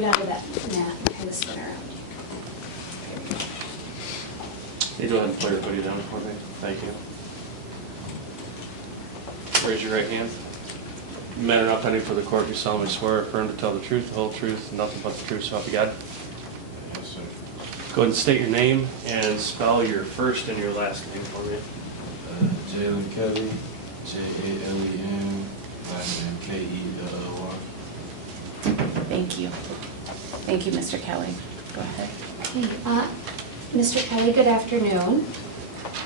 right onto that mat and kind of spin around. Hey, go ahead and put your hoodie down for me. Thank you. Raise your right hand. Man enough pending for the court, you solemnly swear or affirm to tell the truth, the whole truth, and nothing but the truth, so help you God. Yes, sir. Go ahead and state your name and spell your first and your last name for me. Jalen Kelly, Jalen, last name Kelly. Thank you. Thank you, Mr. Kelly. Go ahead. Okay, Mr. Kelly, good afternoon.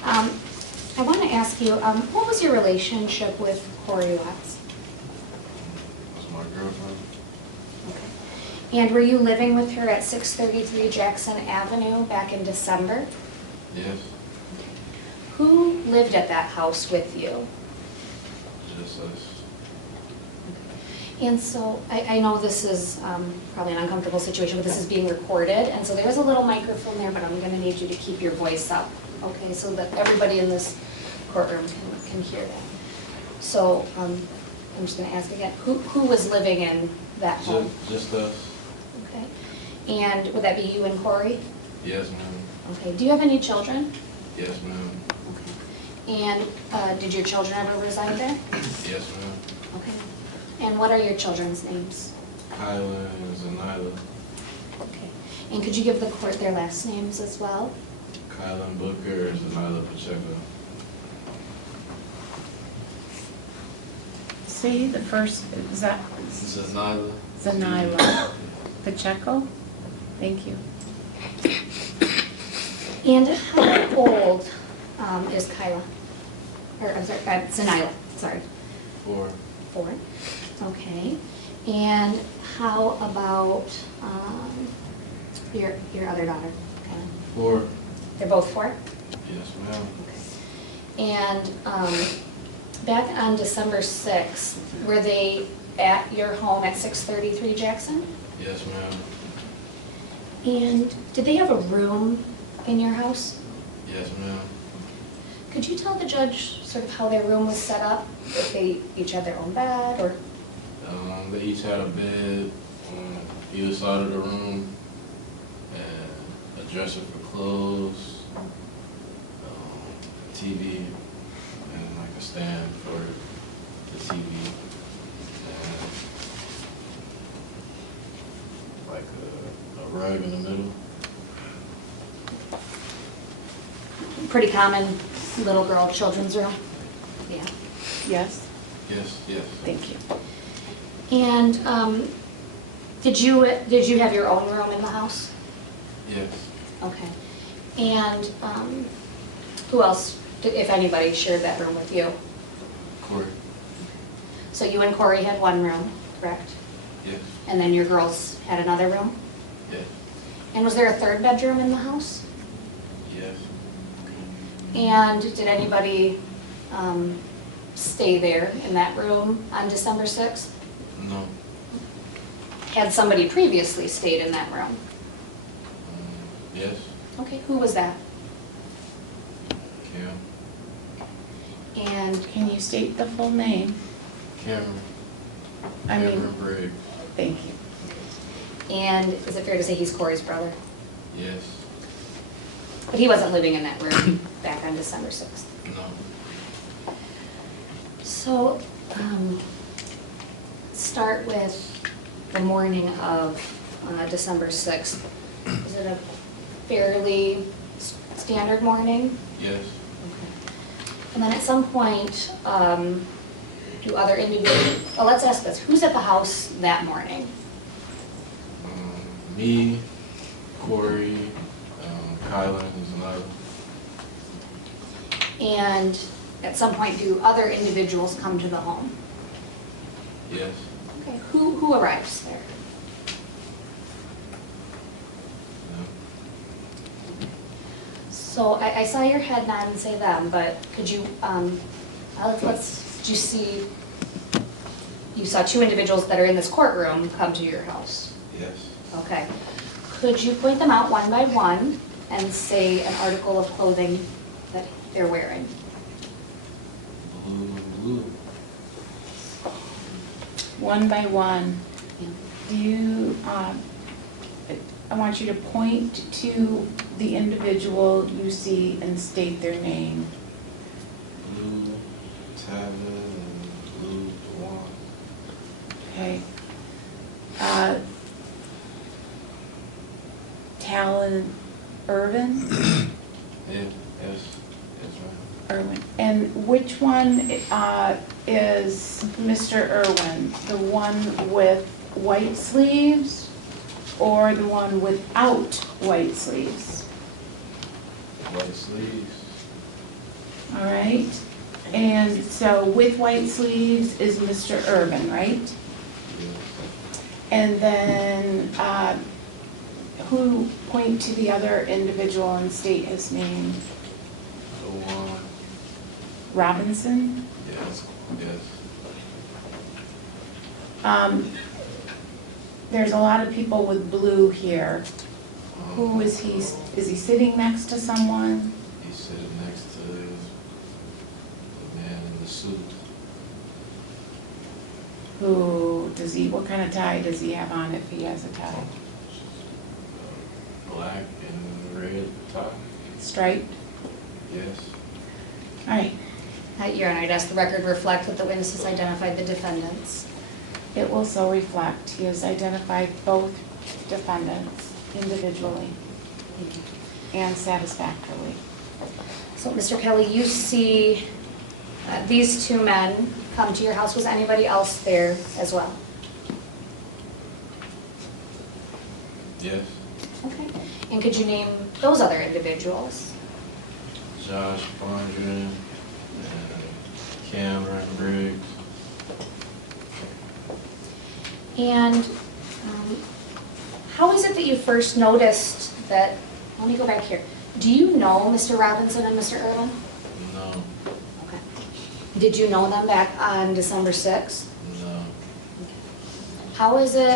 I want to ask you, what was your relationship with Corey Watts? That's my girlfriend. Okay. And were you living with her at 633 Jackson Avenue back in December? Yes, Who lived at that house with you? just us. And so, I know this is probably an uncomfortable situation, but this is being recorded, and so there is a little microphone there, but I'm gonna need you to keep your voice up, okay, so that everybody in this courtroom can hear that. So, I'm just gonna ask again, who was living in that home? Just us. Okay, and would that be you and Corey? Yes, ma'am. Okay, do you have any children? Yes, ma'am. Okay. And did your children ever reside there? Yes, ma'am. Okay. And what are your children's names? Kyla and Zanila. Okay. And could you give the court their last names as well? Kyla Booker and Zanila Pacheco. See, the first, is that Zanila. Zanila Pacheco? Thank you. And how old is Kyla? Or, I'm sorry, Zanila, sorry. 4. 4. Okay. And how about your other daughter? Kyla? 4. They're both 4? Yes, ma'am. Okay. And back on December 6th, were they at your home at 633 Jackson? Yes, ma'am. And did they have a room in your house? Yes, ma'am. Could you tell the judge sort of how their room was set up? If they each had their own bed or? They each had a bed on either side of the room, and a dresser for clothes, TV, and like a stand for the TV, and like a rug in the middle. Pretty common little girl children's room? Yeah. Yes? Yes, yes. Thank you. And did you have your own room in the house? Yes. Okay. And who else, if anybody, shared that room with you? Corey. So you and Corey had one room, correct? Yes. And then your girls had another room? Yes. And was there a third bedroom in the house? Yes. And did anybody stay there in that room on December 6th? No. Had somebody previously stayed in that room? Yes. Okay, who was that? Cam. And, Can you state the full name? Cameron. I mean, Cameron Brigg. thank you. and is it fair to say he's Corey's brother? Yes. But he wasn't living in that room back on December 6th. No. So, start with the morning of December 6th. Is it a fairly standard morning? Yes. Okay. And then at some point, do other individuals, well, let's ask this, who's at the house that morning? Me, Corey, Kyla, and Zanila. And at some point, do other individuals come to the home? Yes. Okay, who arrives there? No. So I saw your head nod and say them, but could you, did you see, you saw 2 individuals that are in this courtroom come to your house? Yes. Okay. Could you point them out one by one and say an article of clothing that they're wearing? Blue. One by one. Yeah. Do you I want you to point to the individual you see and state their name. Blue Tavin and Blue Dewan. Okay. Talon Irvin? Yeah, yes, right. Irwin. And which one is Mr. Irwin? The one with white sleeves or the one without white sleeves? White sleeves. All right. And so with white sleeves is Mr. Irvin, right? Yes. And then who point to the other individual and state his name? Dewan. Robinson? Yes, yes. There's a lot of people with blue here. Who is he? Is he sitting next to someone? He's sitting next to the man in the suit. Who does he? What kind of tie does he have on if he has a tie? Black and red tie. Striped? Yes. All right. Your Honor, I'd ask the record reflect that the witnesses identified the defendants. It will so reflect. He has identified both defendants individually Thank you. and satisfactorily. So, Mr. Kelly, you see these two men come to your house. Was anybody else there as well? Yes. Okay. And could you name those other individuals? Josh Bondren and Cameron Briggs. And how is it that you first noticed that, let me go back here. Do you know Mr. Robinson and Mr. Irwin? No, Okay. Did you know them back on December 6th? no. How is it,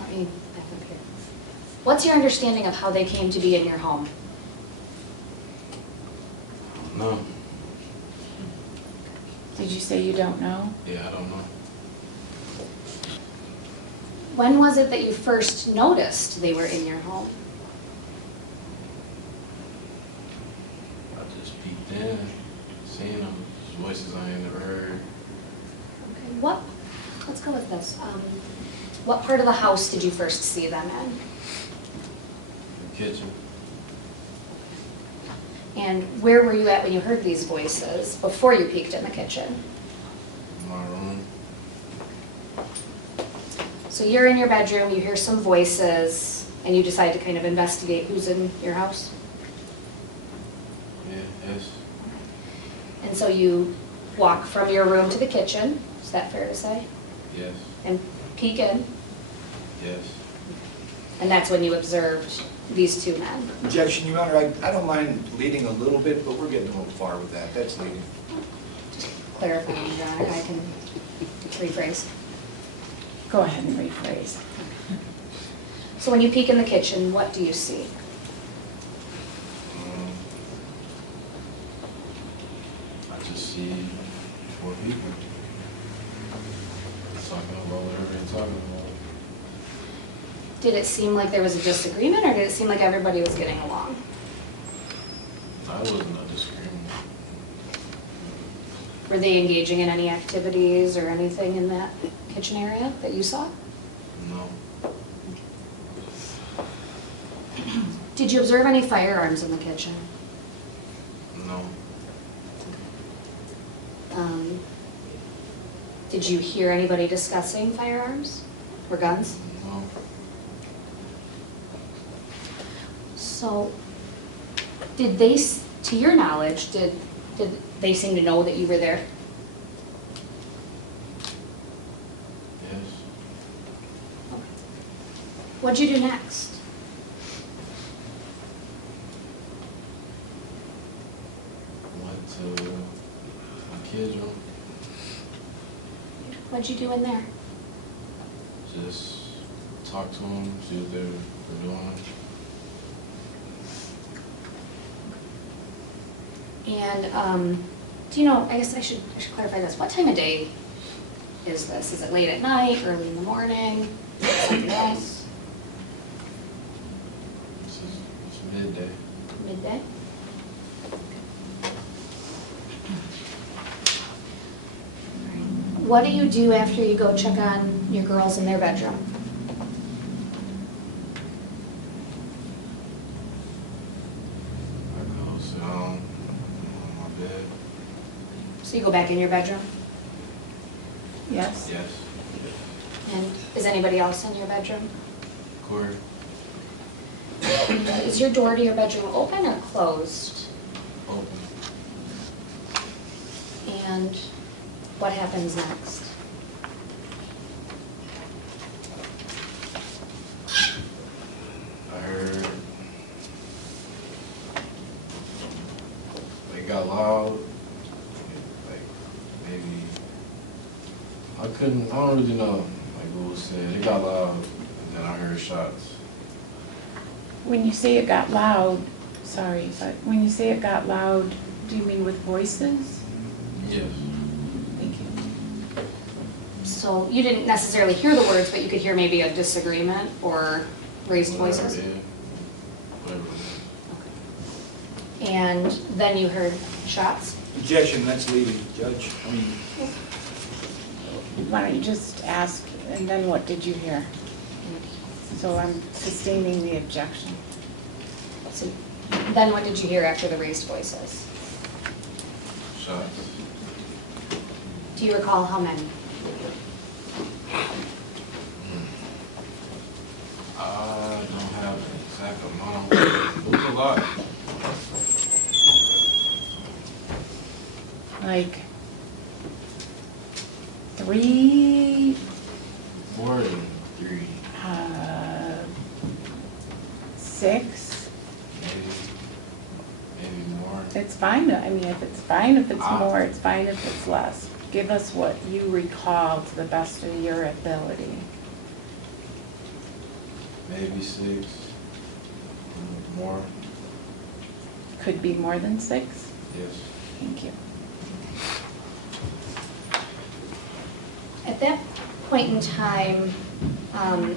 let me back up here. What's your understanding of how they came to be in your home? No. Did you say you don't know? Yeah, I don't know. When was it that you first noticed they were in your home? I just peeked in, seen them, voices I ain't never heard. Okay, let's go with this. What part of the house did you first see them in? The kitchen. And where were you at when you heard these voices before you peeked in the kitchen? My room. So you're in your bedroom, you hear some voices, and you decide to kind of investigate who's in your house? Yeah, yes. And so you walk from your room to the kitchen, is that fair to say? Yes. And peek in, Yes. and that's when you observed these two men. Objection, Your Honor, I don't mind leading a little bit, but we're getting a little far with that. That's leading. Clarifying, Your Honor, I can rephrase. Go ahead and rephrase. So when you peek in the kitchen, what do you see? I just see 4 people talking about whatever they're talking about. Did it seem like there was a disagreement, or did it seem like everybody was getting along? I wasn't a disagreement. Were they engaging in any activities or anything in that kitchen area that you saw? No. Did you observe any firearms in the kitchen? No. Did you hear anybody discussing firearms or guns? No. So, did they, to your knowledge, did they seem to know that you were there? Yes. What'd you do next? Went to my kids' room. What'd you do in there? Just talk to them, see what they're doing. And do you know, I guess I should clarify this. What time of day is this? Is it late at night, early in the morning, something else? midday. Midday? What do you do after you go check on your girls in their bedroom? I go sit down on my bed. So you go back in your bedroom? Yes? Yes. And is anybody else in your bedroom? Corey. Is your door to your bedroom open or closed? Open. And what happens next? I heard it got loud. Like maybe I don't really know like what was said. It got loud and then I heard shots. When you say it got loud, sorry, but when you say it got loud, do you mean with voices? Yes. Thank you. So you didn't necessarily hear the words, but you could hear maybe a disagreement or raised voices? Yeah. Whatever. And then you heard shots? Objection, that's leading, Judge. I mean, Why don't you just ask, and then what did you hear? So I'm sustaining the objection. So then what did you hear after the raised voices? Shots. Do you recall how many? I don't have an exact amount. It was a lot. Like 3, More than 3. 6. Maybe more. It's fine, I mean, if it's fine, if it's Ah. more, it's fine if it's less. Give us what you recall to the best of your ability. Maybe 6. More. Could be more than 6? Yes. Thank you. At that point in time, I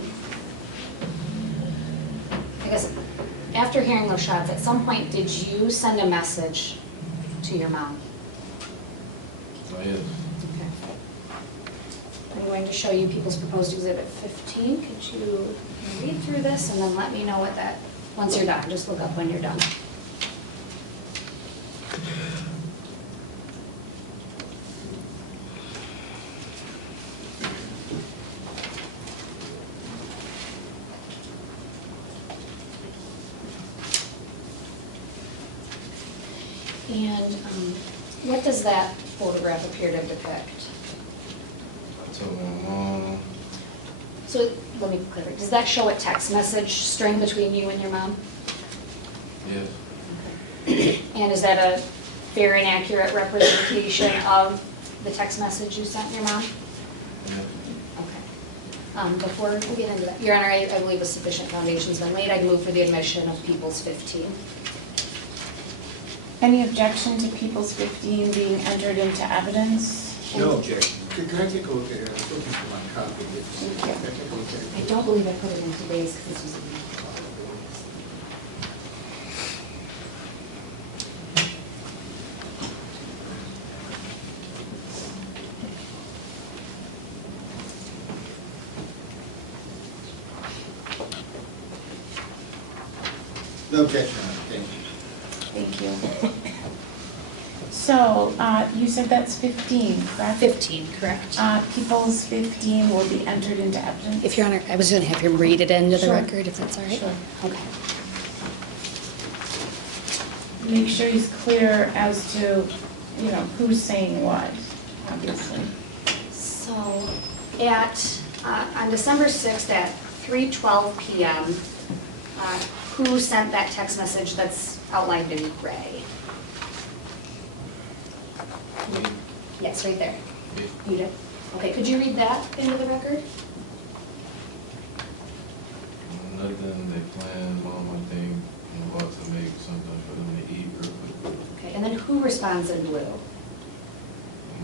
guess, after hearing those shots, at some point, did you send a message to your mom? Oh, yes. Okay. I'm going to show you People's Proposed Exhibit 15. Could you read through this and then let me know what that, once you're done, just look up when you're done. And what does that photograph appear to depict? I told my mom. So let me clarify, does that show a text message string between you and your mom? Yes. And is that a fair and accurate representation of the text message you sent your mom? Yeah. Okay. Before we get into that, Your Honor, I believe a sufficient foundation's been laid. I'd move for the admission of People's 15. Any objection to People's 15 being entered into evidence? no objection. Can I take a look at it? I'm looking for my copy. Thank you. Can I take a look at it? I don't believe I put it in today's because this was a No objection, thank you. Thank you. So, you said that's 15, correct? 15, correct? People's 15 will be entered into evidence? If Your Honor, I was going to have him read it into the Sure. record, if that's all right? Sure. Okay. Make sure he's clear as to, you know, who's saying what, obviously. So at, on December 6th at 3:12 PM, who sent that text message that's outlined in gray? Me. Yes, right there. Me. You did? Okay, could you read that into the record? Nothing. They planned on my thing. I'm about to make something for them to eat real quick. Okay, and then who responds in blue?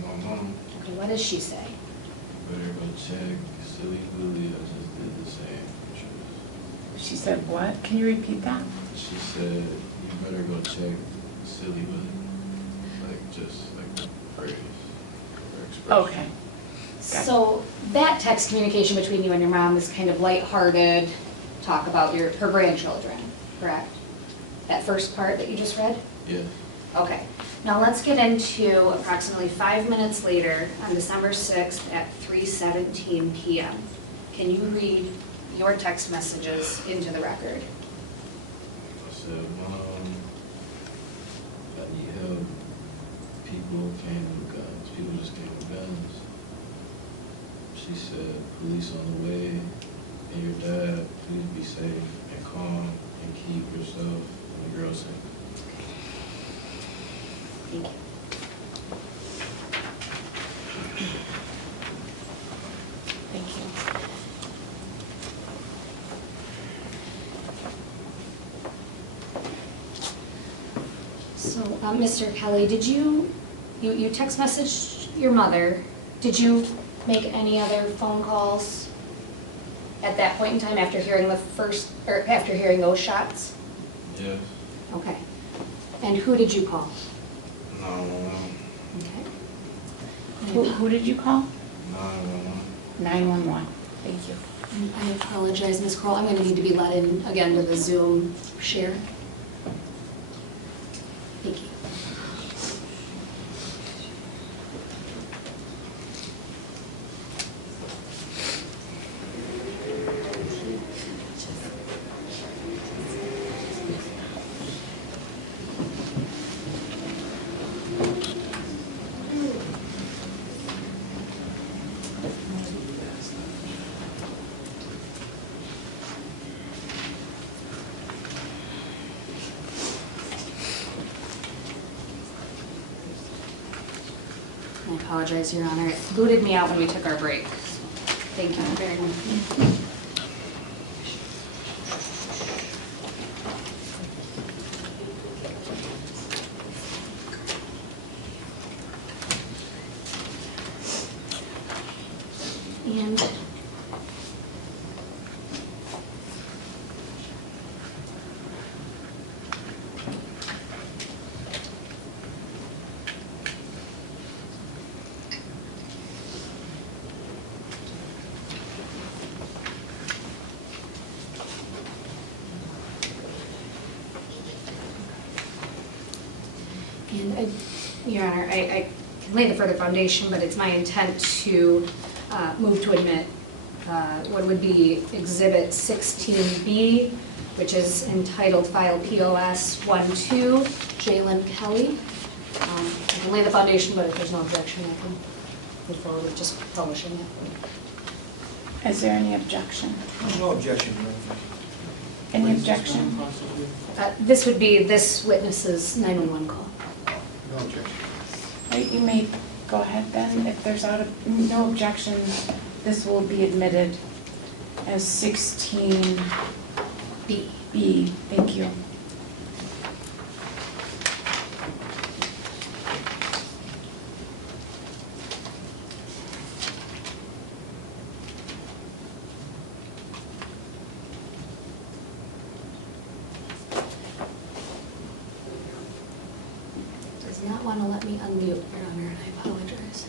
My mom. Okay, what does she say? Better go check. Silly Julia just did the same. She said what? Can you repeat that? She she said, you better go check silly Willie. Like, just like praise or expression. Okay. So that text communication between you and your mom is kind of lighthearted, talk about her grandchildren, correct? That first part that you just read? Yeah. Okay. Now let's get into approximately 5 minutes later on December 6th at 3:17 p.m. Can you read your text messages into the record? I said, Mom, I need help. People came with guns. People just came with guns. She said, police on the way, and your dad, please be safe and calm and keep yourself and the girl safe. Thank you. Thank you. So, Mr. Kelly, did you text messaged your mother? Did you make any other phone calls at that point in time after hearing after hearing those shots? Yes. Okay. And who did you call? 911. Okay. Who did you call? 911. 911. Thank you. I apologize, Ms. Kroll. I'm going to need to be let in again to the Zoom share. Thank you. I apologize, Your Honor. It booted me out when we took our break. Thank you very much. And Your Honor, I can lay the further foundation, but it's my intent to move to admit what would be Exhibit 16B, which is entitled File POS 12, Jalen Kelly. I can lay the foundation, but if there's no objection, I can move forward with just publishing it. Is there any objection? No objection. Any objection? This would be this witness's 911 call. No objection. Right, you may go ahead then. If there's no objection, this will be admitted as 16B. Thank you. Does not want to let me unmute, Your Honor, and I apologize.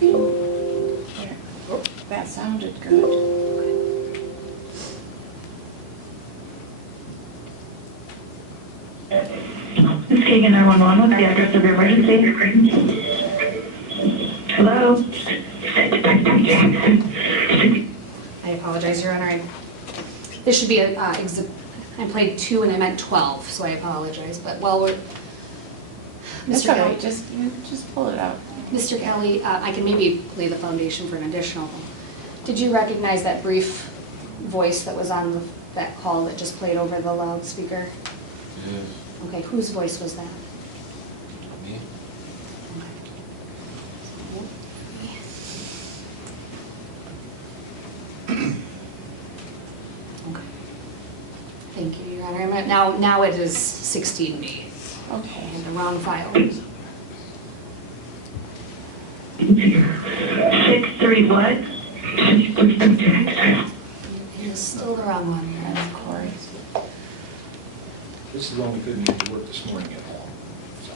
Here. Oh, that sounded good. Muskegon 911, what's the address of your emergency? Hello? I apologize, Your Honor. This should be I played 2 and I meant 12, so I apologize. But while we're, That's Mr. all Kelly, right, just pull it out. Mr. Kelly, I can maybe lay the foundation for an additional. Did you recognize that brief voice that was on that call that just played over the loudspeaker? Yes. Okay, whose voice was that? Me? Okay. Thank you, Your Honor. Now it is 16B, Okay. and the wrong file. 6-3 what? In the still the wrong one. That's Corey's. This is the one we couldn't get to work this morning at all. So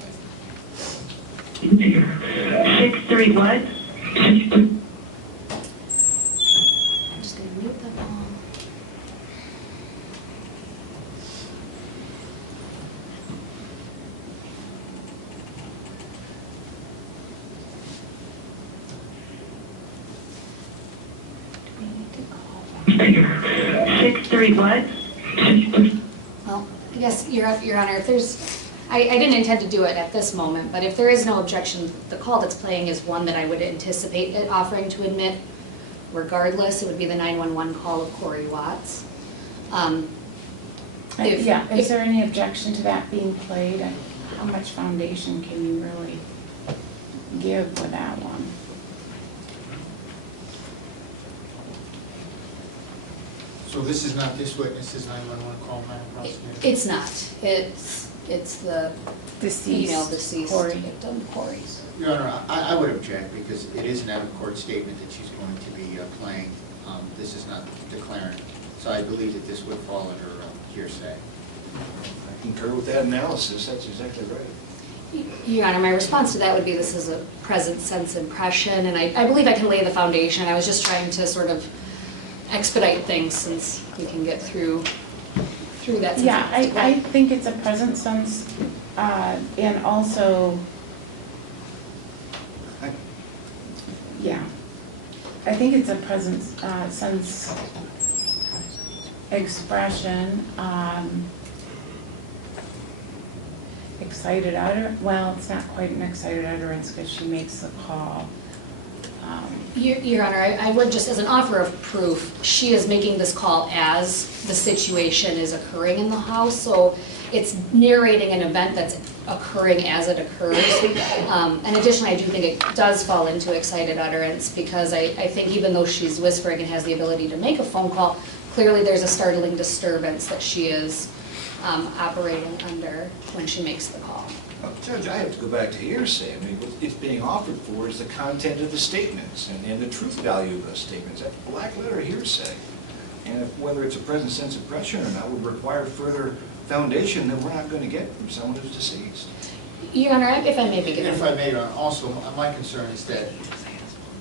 6-3 what? I'm just gonna mute that call. Do we need to call back? 6-3 what? Well, I guess, Your Honor, if there's, I didn't intend to do it at this moment, but if there is no objection, the call that's playing is one that I would anticipate it offering to admit regardless. It would be the 911 call of Corey Watts. Yeah, is there any objection to that being played? And how much foundation can you really give with that one? So this is not this witness's 911 call, Madam Prosecutor? It's not. It's the female deceased Corey. victim, Corey's. Your Honor, I would object because it is an out-of-court statement that she's going to be playing. This is not declarant. So I believe that this would fall under hearsay. I concur with that analysis, that's exactly right. Your Honor, my response to that would be this is a present sense impression, and I believe I can lay the foundation. I was just trying to sort of expedite things since we can get through that. Yeah, I think it's a present sense, and also, yeah, I think it's a present sense expression. Excited well, it's not quite an excited utterance because she makes the call. Your Honor, I would just, as an offer of proof, she is making this call as the situation is occurring in the house, so it's narrating an event that's occurring as it occurs. And additionally, I do think it does fall into excited utterance because I think even though she's whispering and has the ability to make a phone call, clearly there's a startling disturbance that she is operating under when she makes the call. Well, Judge, I have to go back to hearsay. I mean, what it's being offered for is the content of the statements and the truth value of those statements. That black letter hearsay. And whether it's a present sense impression or not would require further foundation that we're not going to get from someone who's deceased. Your Honor, if I may begin. If I may, also, my concern is that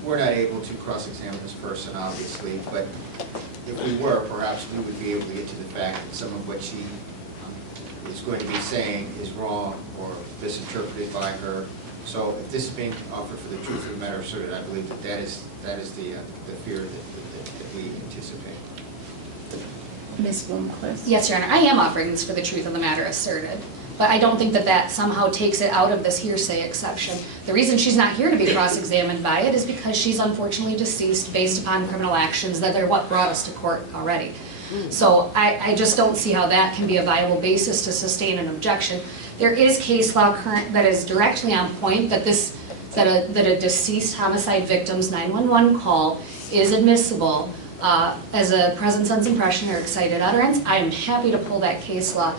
we're not able to cross-examine this person, obviously, but if we were, perhaps we would be able to get to the fact that some of what she is going to be saying is wrong or misinterpreted by her. So if this is being offered for the truth of the matter asserted, I believe that is the fear that we anticipate. Ms. Bloomquist? Yes, Your Honor, I am offering this for the truth of the matter asserted, but I don't think that that somehow takes it out of this hearsay exception. The reason she's not here to be cross-examined by it is because she's unfortunately deceased based upon criminal actions that are what brought us to court already. So I just don't see how that can be a viable basis to sustain an objection. There is case law current that is directly on point that a deceased homicide victim's 911 call is admissible as a present sense impression or excited utterance. I am happy to pull that case law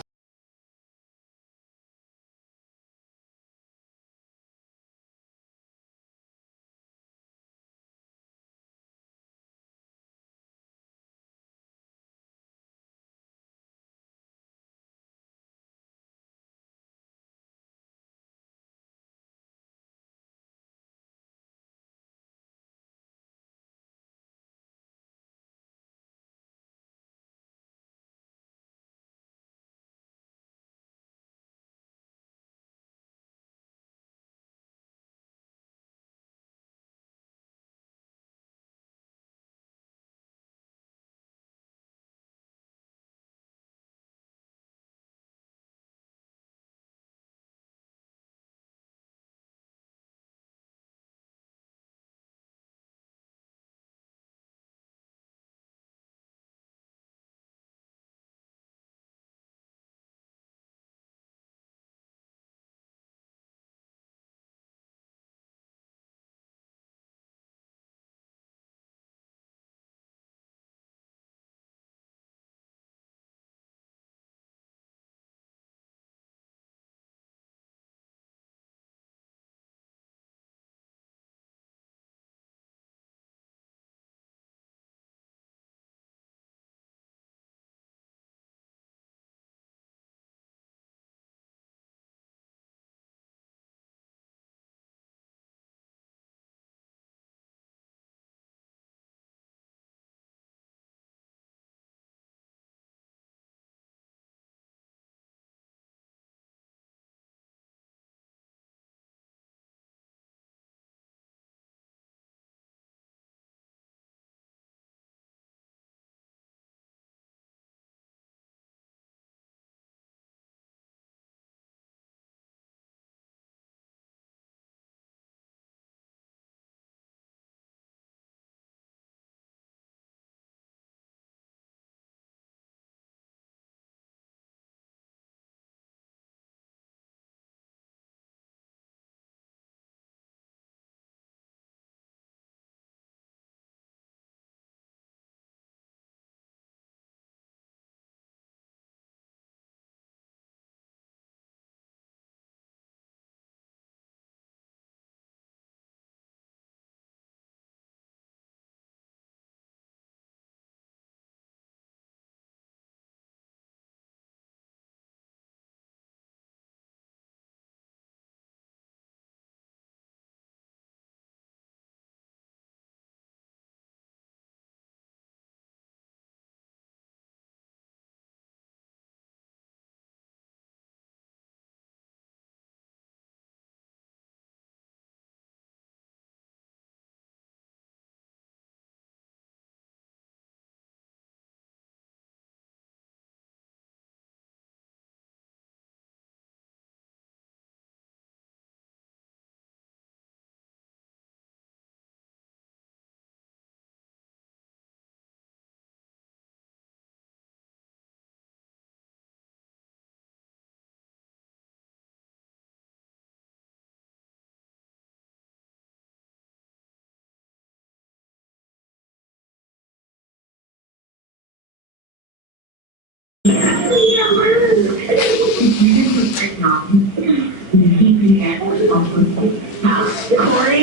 Corey,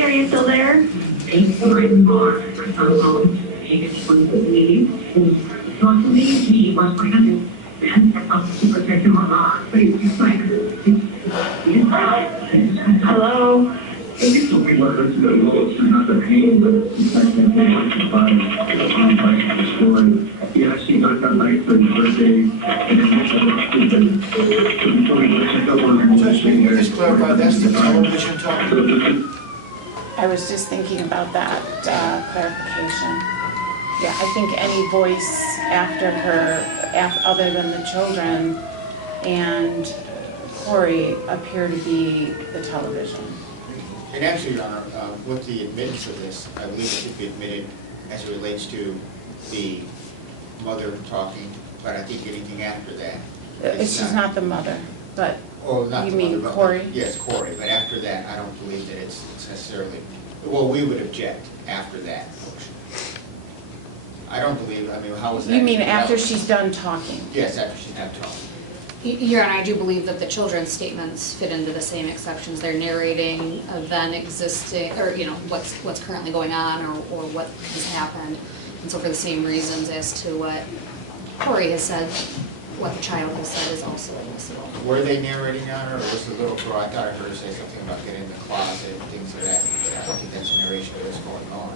are you still there? Hello? Judge, can you just clarify, that's the television talking? I was just thinking about that clarification. Yeah, I think any voice after her, other than the children and Corey, appear to be the television. And actually, Your Honor, with the admittance of this, I believe it should be admitted as it relates to the mother talking, but I think anything after that. She's not the mother, but Oh, not you the mean mother, but- Corey? Yes, Corey, but after that, I don't believe that it's necessarily, well, we would object after that portion. I don't believe, I mean, how is that? You mean after she's done talking? Yes, after she's done talking. Your Honor, I do believe that the children's statements fit into the same exceptions. They're narrating a then existing, or, you know, what's currently going on or what has happened. And so for the same reasons as to what Corey has said, what the child has said is also admissible. Were they narrating, Your Honor, or was the little girl, I thought I heard her say something about getting in the closet and things like that. I don't think that's a narration of what's going on.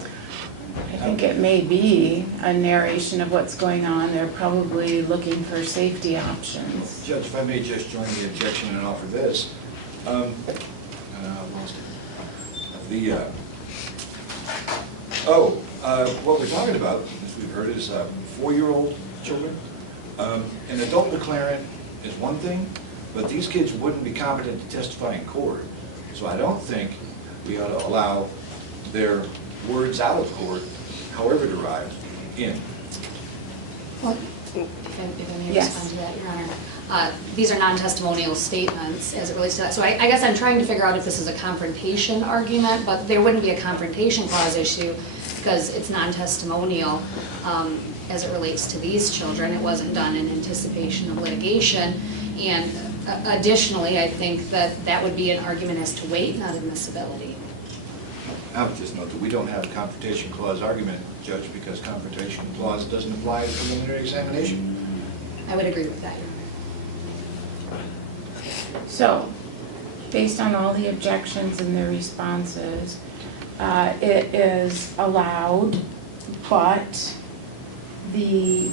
I think it may be a narration of what's going on. They're probably looking for safety options. Judge, if I may just join the objection and offer this. Lost it. What we're talking about, as we've heard, is 4-year-old children. An adult declarant is one thing, but these kids wouldn't be competent to testify in court. So I don't think we ought to allow their words out of court, however derived, in. Well, if I may Yes. respond to that, Your Honor. These are non-testimonial statements as it relates to that. So I guess I'm trying to figure out if this is a confrontation argument, but there wouldn't be a confrontation clause issue because it's non-testimonial as it relates to these children. It wasn't done in anticipation of litigation. And additionally, I think that that would be an argument as to weight, not admissibility. I would just note that we don't have a confrontation clause argument, Judge, because confrontation clause doesn't apply to preliminary examination. I would agree with that, Your Honor. So, based on all the objections and the responses, it is allowed, but I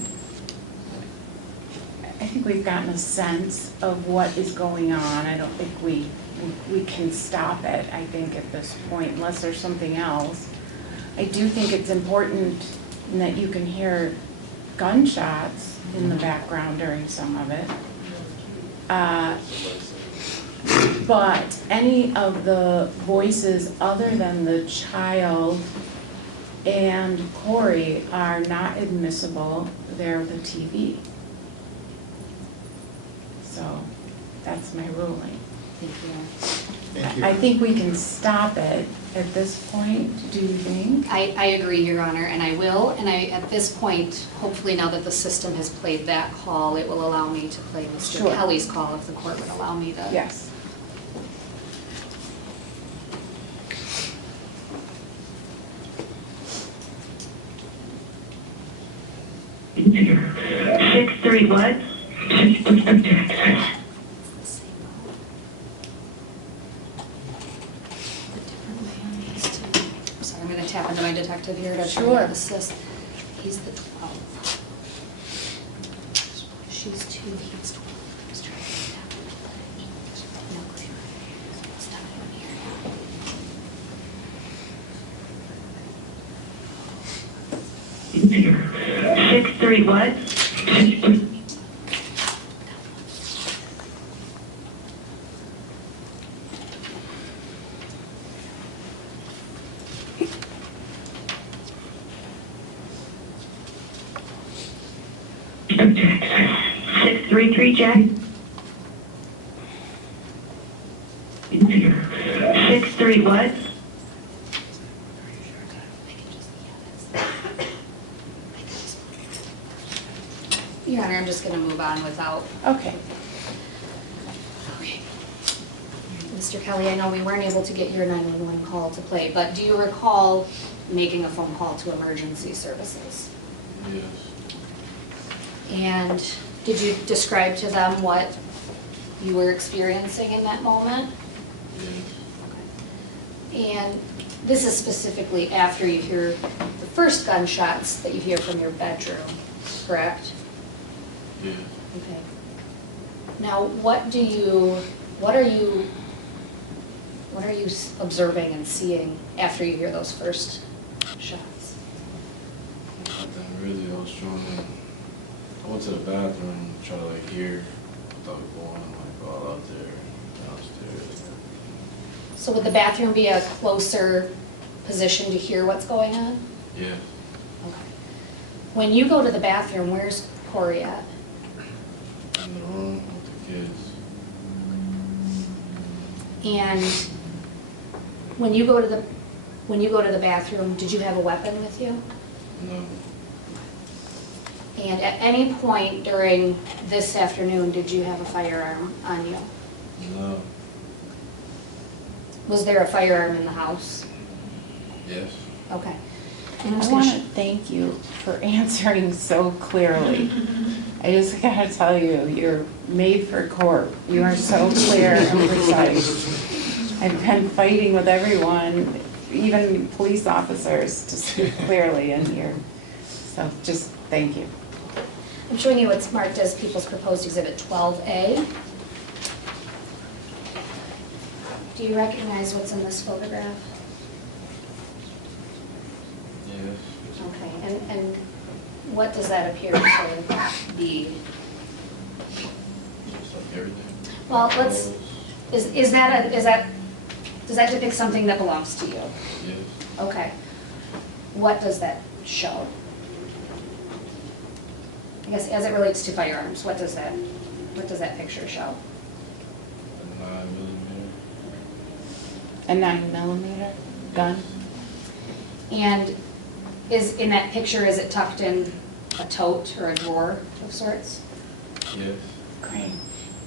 think we've gotten a sense of what is going on. I don't think we can stop it, I think, at this point, unless there's something else. I do think it's important that you can hear gunshots in the background during some of it. But any of the voices other than the child and Corey are not admissible. They're the TV. So that's my ruling. Thank you. Thank you. I think we can stop it at this point, do you think? I agree, Your Honor, and I will. And at this point, hopefully now that the system has played that call, it will allow me to play Mr. Sure. Kelly's call if the court would allow me to. Yes. Six three what? Sorry, I'm going to tap into my detective here to try Sure. to assist. He's the 12. She's 2, he's 12. I was trying to tap into the no clear. Stop in here. 6 3 what? Six three three Jack. 6 3 what? Your Honor, I'm just gonna move on without. Okay. Okay. Mr. Kelly, I know we weren't able to get your 911 call to play, but do you recall making a phone call to emergency services? Yes. And did you describe to them what you were experiencing in that moment? Yes. And this is specifically after you hear the first gunshots that you hear from your bedroom, correct? Yes. Okay. Now, what are you observing and seeing after you hear those first shots? Nothing really. I was trying to. I went to the bathroom, try to like hear without going like all out there, downstairs. So would the bathroom be a closer position to hear what's going on? Yeah. Okay. When you go to the bathroom, where's Corey at? In the room with the kids. And when you go to the bathroom, did you have a weapon with you? No. And at any point during this afternoon, did you have a firearm on you? No. Was there a firearm in the house? Yes. Okay. I want to thank you for answering so clearly. I just gotta tell you, you're made for court. You are so clear and precise. I've been fighting with everyone, even police officers, to speak clearly in here. So just thank you. I'm showing you what's marked as People's Proposed Exhibit 12A. Do you recognize what's in this photograph? Yes. Okay, and what does that appear to be? Just like everything. Well, let's, does that depict something that belongs to you? Yes. Okay. What does that show? I guess as it relates to firearms, what does that picture show? A 9mm. A 9mm gun? And in that picture, is it tucked in a tote or a drawer of sorts? Yes. Great.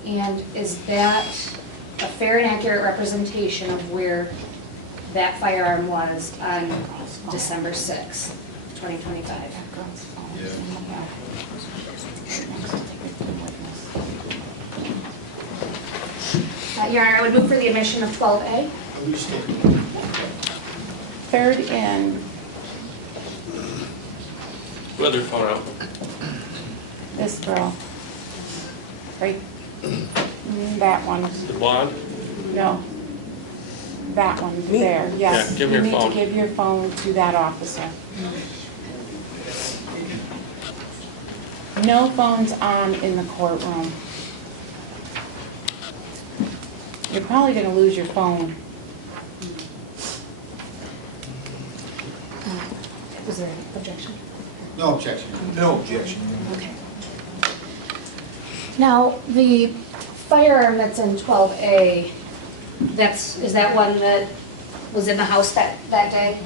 And is that a fair and accurate representation of where that firearm was on December 6th, 2025? Yeah. Your Honor, I would move for the admission of 12A. Third in, Who had their phone out? this girl. Right, that one. The blonde? No. That one, there, yes. Yeah, give me your phone. You need to give your phone to that officer. No phones on in the courtroom. You're probably gonna lose your phone. Was there an objection? No objection. No objection. Okay. Now, the firearm that's in 12A, is that one that was in the house that day?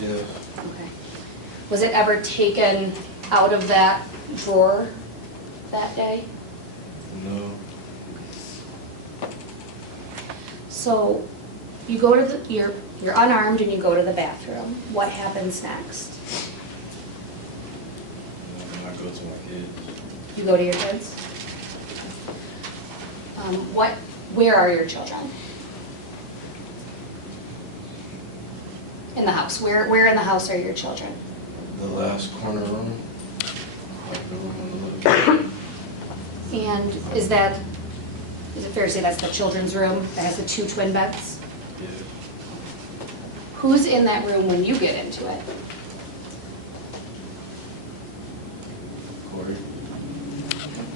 Yes. Okay. Was it ever taken out of that drawer that day? No. So you go to you're unarmed and you go to the bathroom. What happens next? And I go to my kids. You go to your kids? Where are your children? In the house. Where in the house are your children? The last corner room. Like the room in the living room. And is it fair to say that's the children's room that has the 2 twin beds? Yeah. Who's in that room when you get into it? Corey.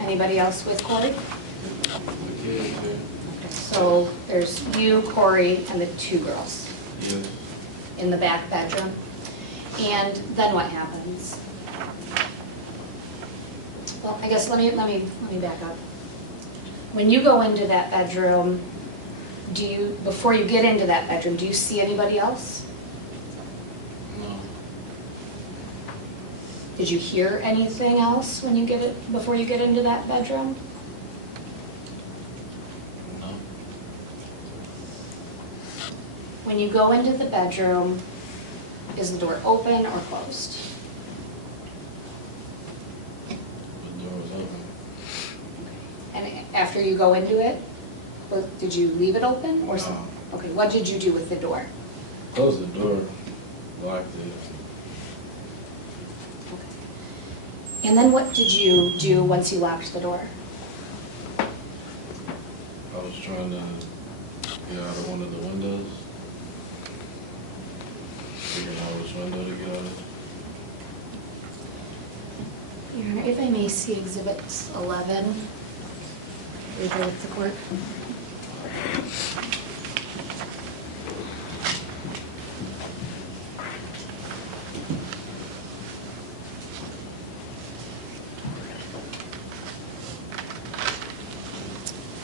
Anybody else with Corey? The kids there. So there's you, Corey, and the 2 girls Yes. in the back bedroom. And then what happens? Well, I guess let me back up. When you go into that bedroom, before you get into that bedroom, do you see anybody else? No. Did you hear anything else when you before you get into that bedroom? No. When you go into the bedroom, is the door open or closed? The door was open. And after you go into it, did you leave it open or No. something? Okay, what did you do with the door? Closed the door, locked it. And then what did you do once you locked the door? I was trying to get out of one of the windows. Figuring out which window to get out of. Your Honor, if I may see Exhibit 11, read it with the court.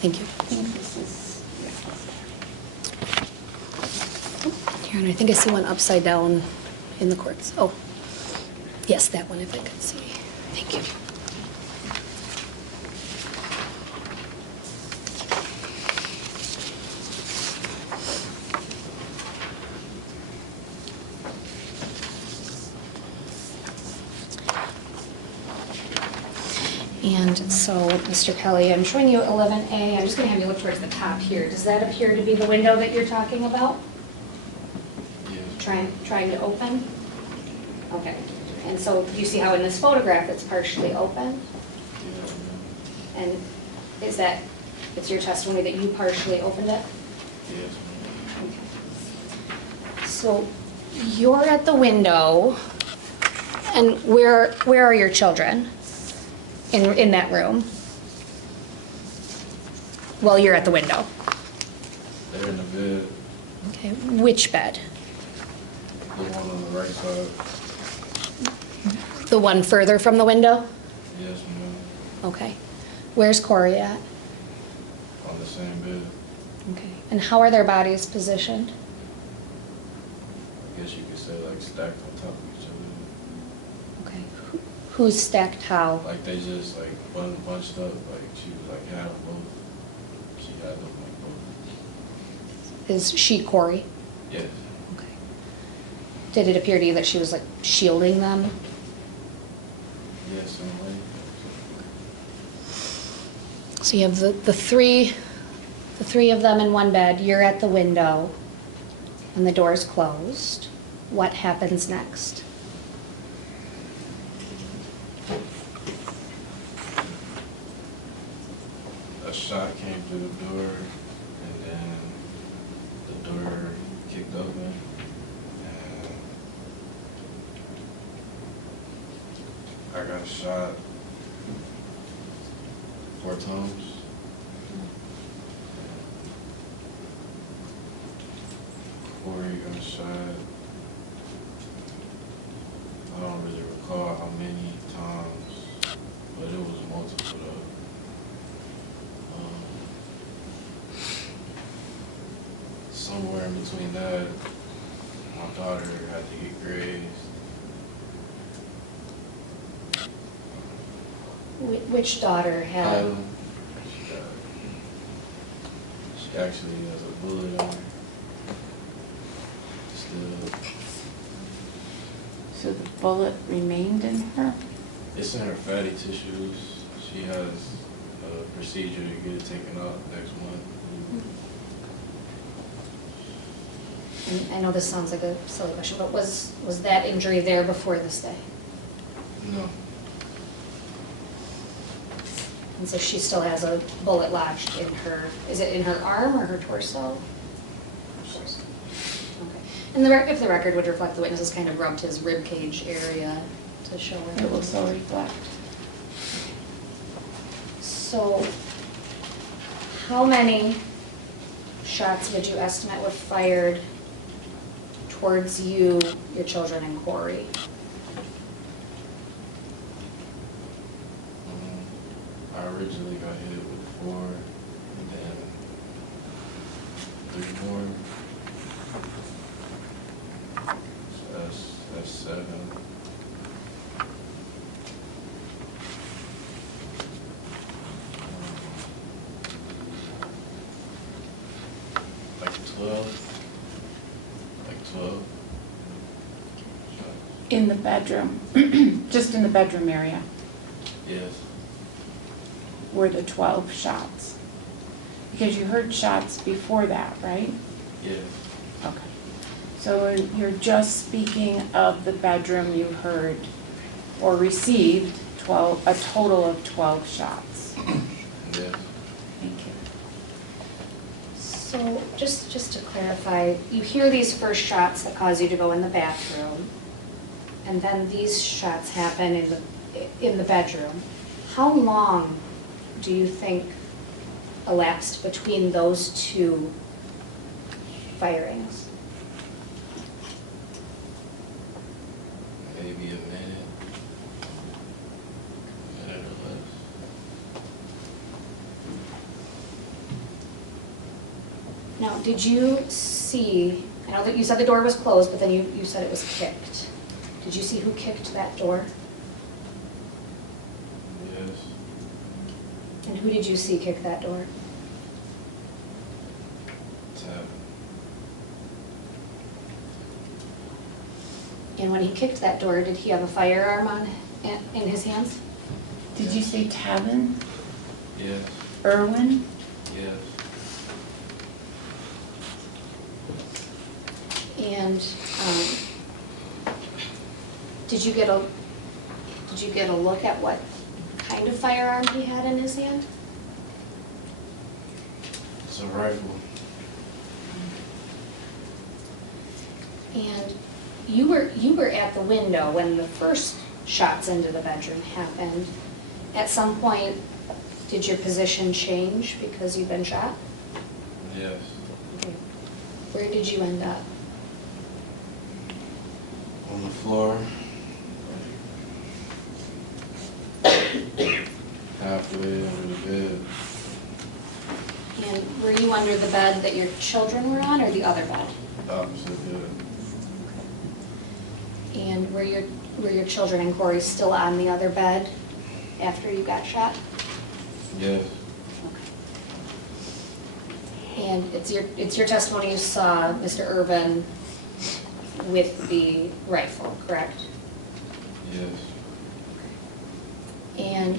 Thank you. I think this is, Your Honor, I think I see one upside down in the courts. Oh, yes, that one if I could see. Thank you. And so, Mr. Kelly, I'm showing you 11A. I'm just going to have you look towards the top here. Does that appear to be the window that you're talking about? Yes. Trying to open? Okay. And so you see how in this photograph it's partially open? Yes, ma'am. And is that, it's your testimony that you partially opened it? Yes, ma'am. Okay. So you're at the window, and where are your children in that room? Well, you're at the window. They're in the bed, Okay, which bed? the one on the right side. The one further from the window? Yes, ma'am. Okay. Where's Corey at? On the same bed. Okay. And how are their bodies positioned? I guess you could say like stacked on top of each other. Okay. Who's stacked how? Like they just like bunched up, like she was like had them both. She had them like both. Is she Corey? Yes. Okay. Did it appear to you that she was like shielding them? Yes, in a way. So you have the three of them in one bed, you're at the window, and the door's closed. What happens next? A shot came through the door, and then the door kicked open, and I got shot 4 times. Corey got shot. I don't really recall how many times, but it was multiple though. Somewhere in between that, my daughter had to get grazed. Which daughter had? She actually has a bullet on her. Still, so the bullet remained in her? it's in her fatty tissues. She has a procedure to get it taken out next month. And I know this sounds like a silly question, but was that injury there before this day? No, And so she still has a bullet lodged in her, is it in her arm or her torso? Okay. And if the record would reflect, the witness has kind of rubbed his rib cage area to show where It will so reflect. So how many shots would you estimate were fired towards you, your children, and Corey? I originally got hit with 4, and then 3 more. So that's 7. in the bedroom, just in the bedroom area, Yes. were the 12 shots? Because you heard shots before that, right? Yes. Okay. So you're just speaking of the bedroom you heard or received a total of 12 shots. Yes. Thank you. So just to clarify, you hear these first shots that cause you to go in the bathroom, and then these shots happen in the bedroom. How long do you think elapsed between those two firings? Maybe a minute. Minute or less. Now, did you see, I know that you said the door was closed, but then you said it was kicked. Did you see who kicked that door? Yes. And who did you see kick that door? Tap. And when he kicked that door, did he have a firearm in his hands? Did you say Tavin? Yes. Irwin? Yes. And did you get a look at what kind of firearm he had in his hand? It's a rifle. And you were at the window when the first shots into the bedroom happened. At some point, did your position change because you'd been shot? Yes. Okay. Where did you end up? On the floor. Halfway under the bed. And were you under the bed that your children were on, or the other bed? Opposite bed. And were your children and Corey still on the other bed after you got shot? Yes. And it's your testimony you saw Mr. Irvin with the rifle, correct? Yes. And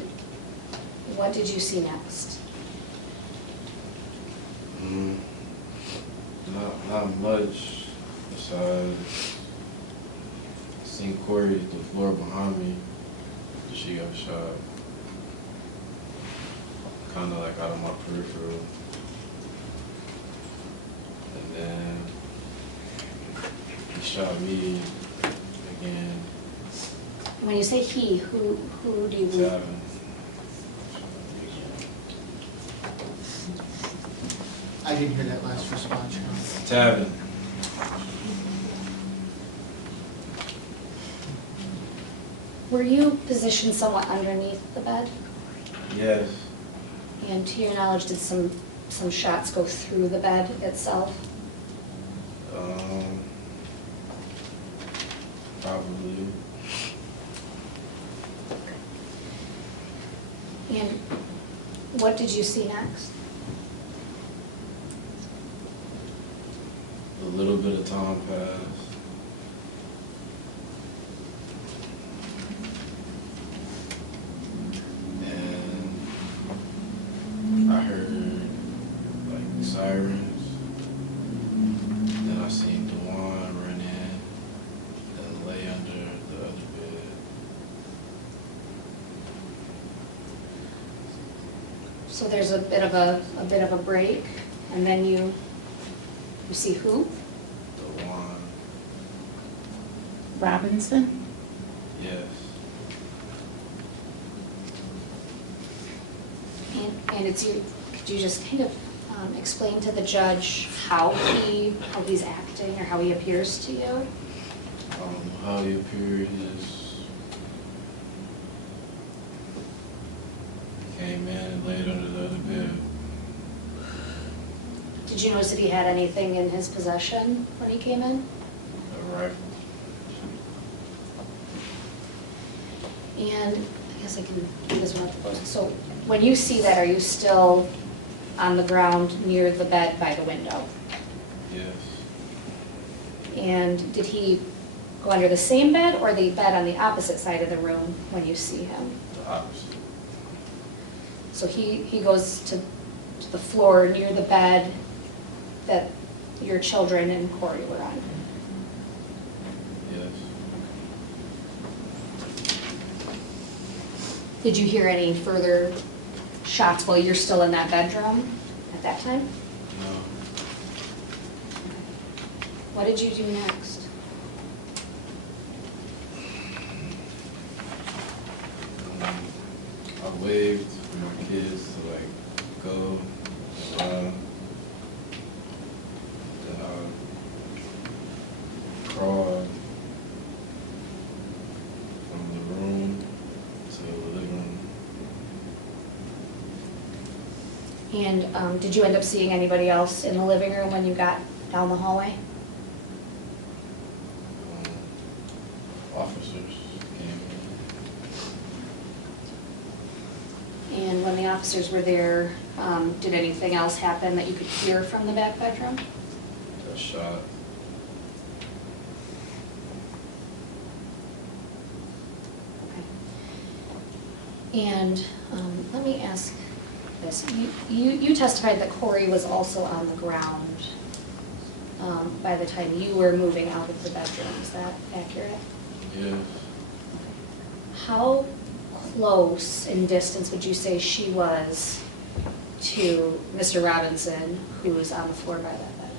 what did you see next? Not much besides seeing Corey at the floor behind me after she got shot. Kind of like out of my peripheral. And then he shot me again. When you say he, who do you believe? Tavin. I didn't hear that last response, Sean. Tavin. Were you positioned somewhat underneath the bed? Yes. And to your knowledge, did some shots go through the bed itself? Probably. And what did you see next? A little bit of time passed. And I heard like sirens. Then I seen Dewan run in and lay under the other bed. So there's a bit of a break, and then you see who? Dewan. Robinson? Yes. And it's you. Could you just kind of explain to the judge how he's acting or how he appears to you? How he appeared is came in and laid under the other bed. Did you notice if he had anything in his possession when he came in? A rifle. And I guess I can do this one at the closing. So when you see that, are you still on the ground near the bed by the window? Yes. And did he go under the same bed or the bed on the opposite side of the room when you see him? The opposite. So he goes to the floor near the bed that your children and Corey were on. Yes. Did you hear any further shots while you're still in that bedroom at that time? No. What did you do next? I waved for my kids to like go, run. Then I crawled from the room to the living room. And did you end up seeing anybody else in the living room when you got down the hallway? Officers came And when the officers were there, did anything else happen that you could hear from the back bedroom? in, got shot. Okay. And let me ask this. You testified that Corey was also on the ground by the time you were moving out of the bedroom. Is that accurate? Yes. How close in distance would you say she was to Mr. Robinson, who was on the floor by that bed?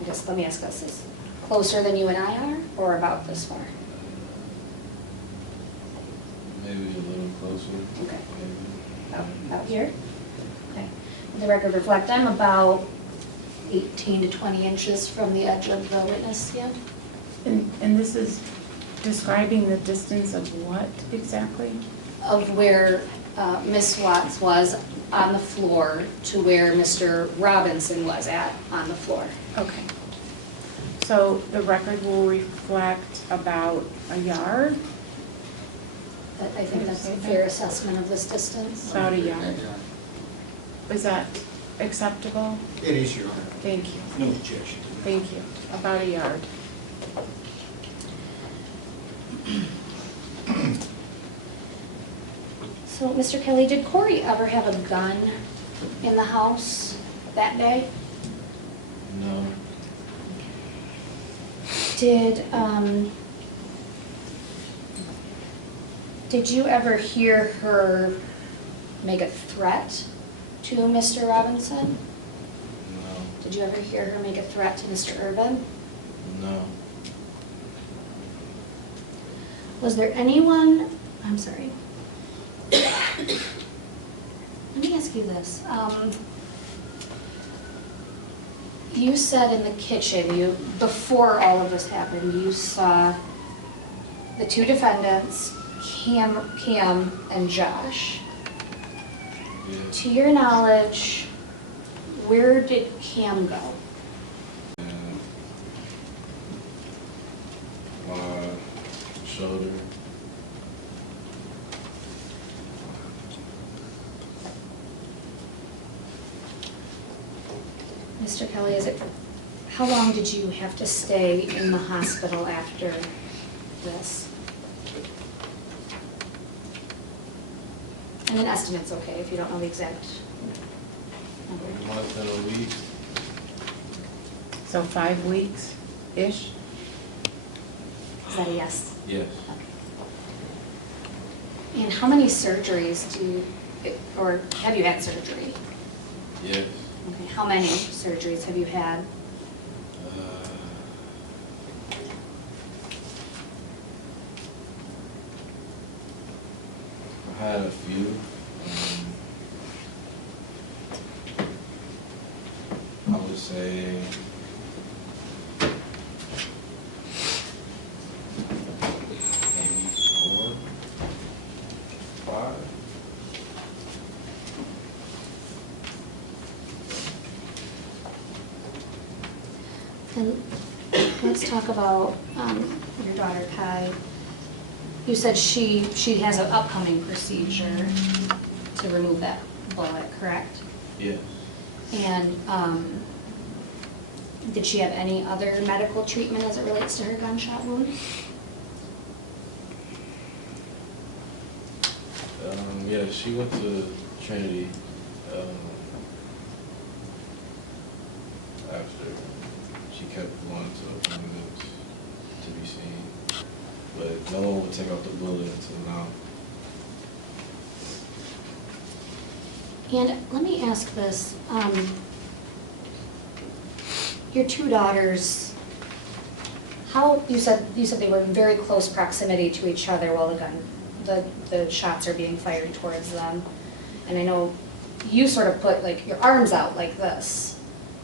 I guess, let me ask this, is closer than you and I are, or about this far? Maybe a little closer. Okay. Maybe. About here? Okay. The record reflect, I'm about 18 to 20 inches from the edge of the witness stand. And this is describing the distance of what exactly? Of where Miss Watts was on the floor to where Mr. Robinson was at on the floor. Okay. So the record will reflect about a yard, I think that's a fair assessment of this distance. about a yard. Is that acceptable? It is, Your Honor. Thank you, No objection. thank you. About a yard. So, Mr. Kelly, did Corey ever have a gun in the house that day? No. Did you ever hear her make a threat to Mr. Robinson? No. Did you ever hear her make a threat to Mr. Urban? No. Was there anyone, I'm sorry. Let me ask you this. You said in the kitchen, before all of this happened, you saw the two defendants, Cam and Josh. Yes. To your knowledge, where did Cam go? And my shoulder. Mr. Kelly, how long did you have to stay in the hospital after this? And an estimate's okay if you don't know the exact number. A month and a week. So 5 weeks-ish? Is that a yes? Yes. And how many surgeries or have you had surgery? Yes. Okay, how many surgeries have you had? I had a few. I would say maybe 4, 5. And let's talk about your daughter Kai. You said she has an upcoming procedure to remove that bullet, correct? Yes. And Did she have any other medical treatment as it relates to her gunshot wound? Yeah, she went to Trinity, after she kept going to appointments to be seen, but no one would take out the bullet until now. And let me ask this, your two daughters, you said they were in very close proximity to each other while the shots are being fired towards them. And I know you sort of put like your arms out like this.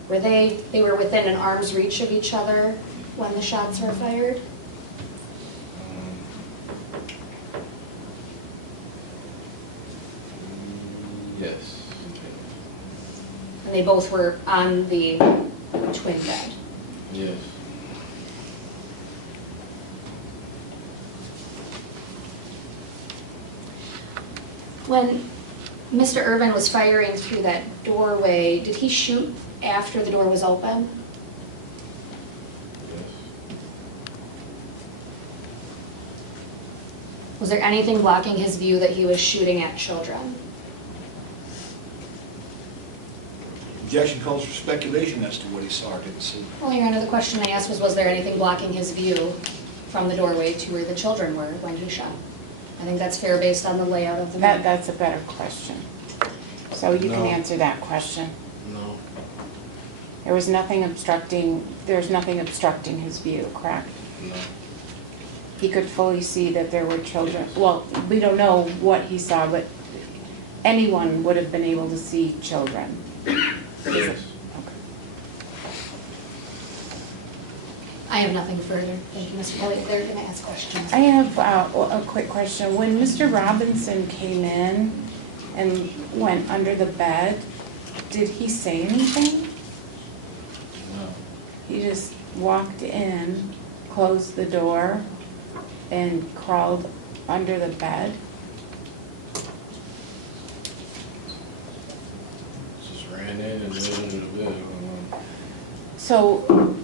Were they were within an arm's reach of each other when the shots were fired? Yes. And they both were on the twin bed? Yes. When Mr. Irvin was firing through that doorway, did he shoot after the door was open? Yes. Was there anything blocking his view that he was shooting at children? Objection calls for speculation as to what he saw or didn't see. Well, Your Honor, the question I asked was there anything blocking his view from the doorway to where the children were when he shot? I think that's fair based on the layout of the room. That's a better question. So you can No. answer that question. No. There's nothing obstructing his view, correct? No. He could fully see that there were children. Well, we don't know what he saw, but anyone would have been able to see children. Yes. I have nothing further. Thank you, Mr. Kelly. They're going to ask questions. I have a quick question. When Mr. Robinson came in and went under the bed, did he say anything? No. He just walked in, closed the door, and crawled under the bed? Just ran in and went under the bed. I don't know. So,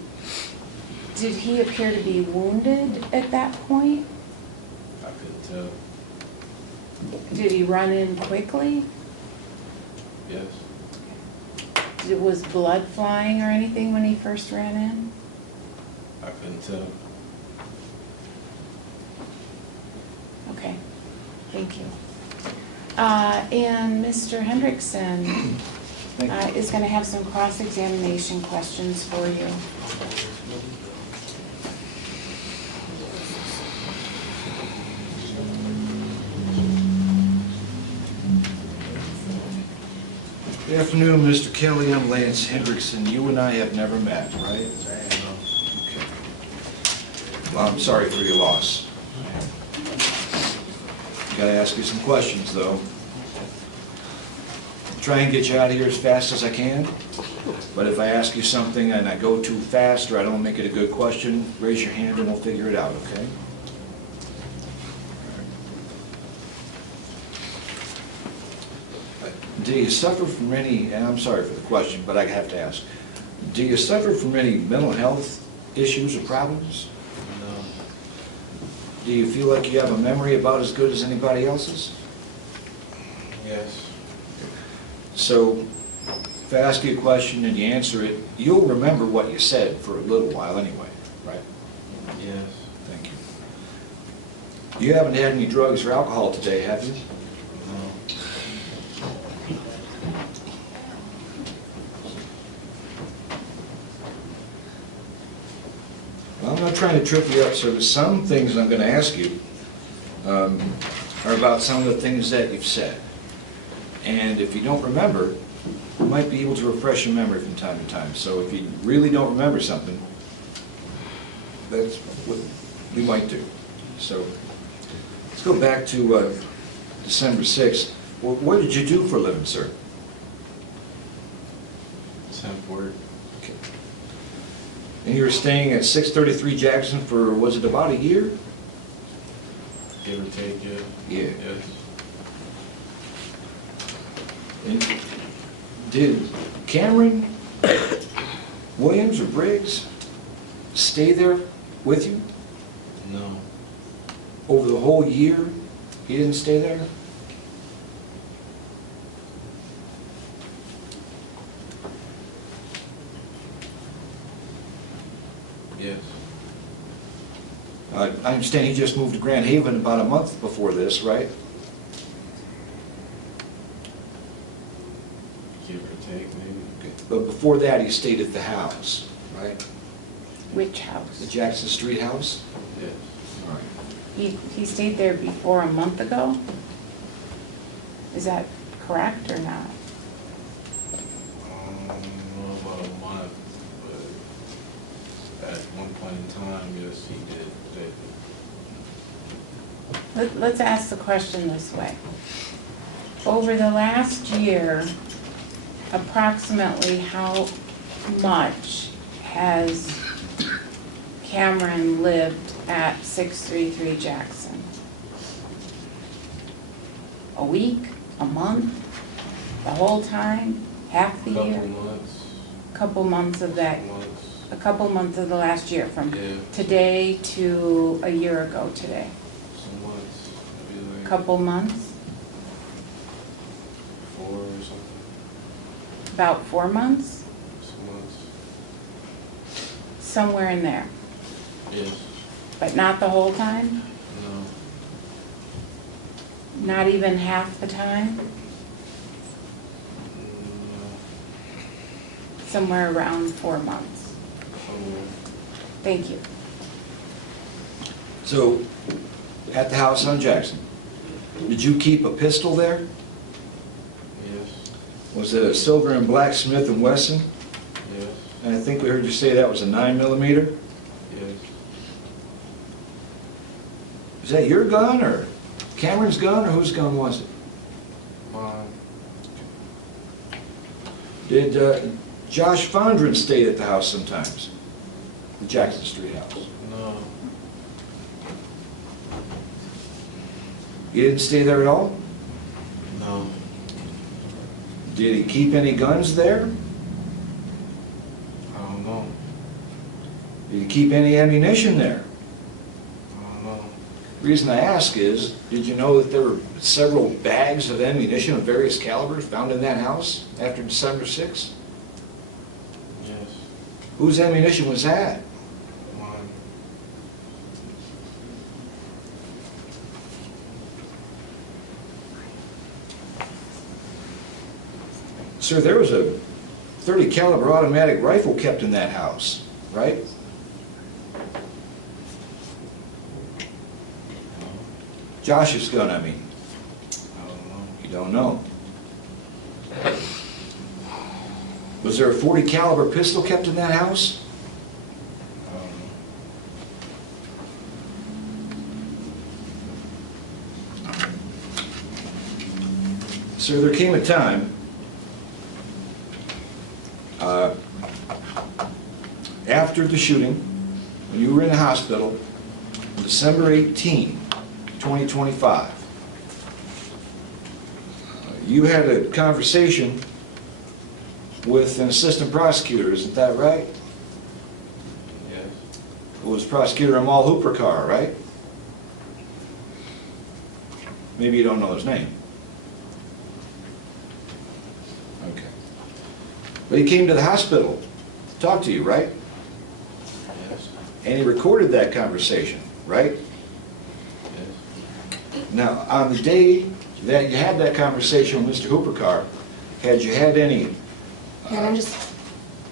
did he appear to be wounded at that point? I couldn't tell. Did he run in quickly? Yes. Was blood flying or anything when he first ran in? I couldn't tell. Okay, thank you. And Mr. Hendrickson is going to have some cross-examination questions for you. Good afternoon, Mr. Kelly. I'm Lance Hendrickson. You and I have never met, right? Okay. Well, I'm sorry for your loss. Got to ask you some questions, though. Try and get you out of here as fast as I can. But if I ask you something and I go too fast or I don't make it a good question, raise your hand and we'll figure it out, okay? Do you suffer from any, and I'm sorry for the question, but I have to ask, do you suffer from any mental health issues or problems? No. Do you feel like you have a memory about as good as anybody else's? Yes. So if I ask you a question and you answer it, you'll remember what you said for a little while anyway, right? Yes. Thank you. You haven't had any drugs or alcohol today, have you? No. Well, I'm not trying to trip you up, so some things I'm going to ask you are about some of the things that you've said. And if you don't remember, you might be able to refresh your memory from time to time. So if you really don't remember something, that's what we might do. So let's go back to December 6th. Well, what did you do for a living, sir? Temp work. Okay. And you were staying at 633 Jackson for, was it about a year? Give or take, yeah. Yeah. Yes. And did Cameron Williams or Briggs stay there with you No. over the whole year? He didn't stay there? Yes. I understand he just moved to Grand Haven about a month before this, right? Give or take, maybe. But before that, he stayed at the house, right? Which The house? Jackson Street house? Yes. All right. He stayed there before a month ago? Is that correct or not? I don't know about a month, but at one point in time, yes, he did. Let's ask the question this way. Over the last year, approximately how much has Cameron lived at 633 Jackson? A week? A month? The whole time? Half the year? Couple months. Couple months of that, Months. a couple months of the last year, from Yeah. today to a year ago today? Some months. Maybe like Couple months? 4 or something. About 4 months? Some months. Somewhere in there, Yes. but not the whole time? No. Not even half the time? No. Somewhere around 4 months. Somewhere. Thank you. So, at the house on Jackson, did you keep a pistol there? Yes. Was it a Silver and Black Smith & Wesson? Yes. And I think we heard you say that was a 9mm? Yes. Is that your gun, or Cameron's gun, or whose gun was it? Mine. Did Josh Fondren stay at the house sometimes? The Jackson Street house? No. He didn't stay there at all? No. Did he keep any guns there? I don't know. Did he keep any ammunition there? I don't know. The reason I ask is, did you know that there were several bags of ammunition of various calibers found in that house after December 6th? Yes. Whose ammunition was that? Mine. Sir, there was a .30 caliber automatic rifle kept in that house, right? Josh's gun, I mean. I don't know. You don't know. Was there a .40 caliber pistol kept in that house? I don't know. Sir, there came a time after the shooting, when you were in the hospital, on December 18, 2025, you had a conversation with an assistant prosecutor, isn't that right? Yes. It was Prosecutor Amal Hoopercar, right? Maybe you don't know his name. Okay. But he came to the hospital to talk to you, right? Yes. And he recorded that conversation, right? Yes. Now, on the day that you had that conversation with Mr. Hoopercar, had you had any... And I'm just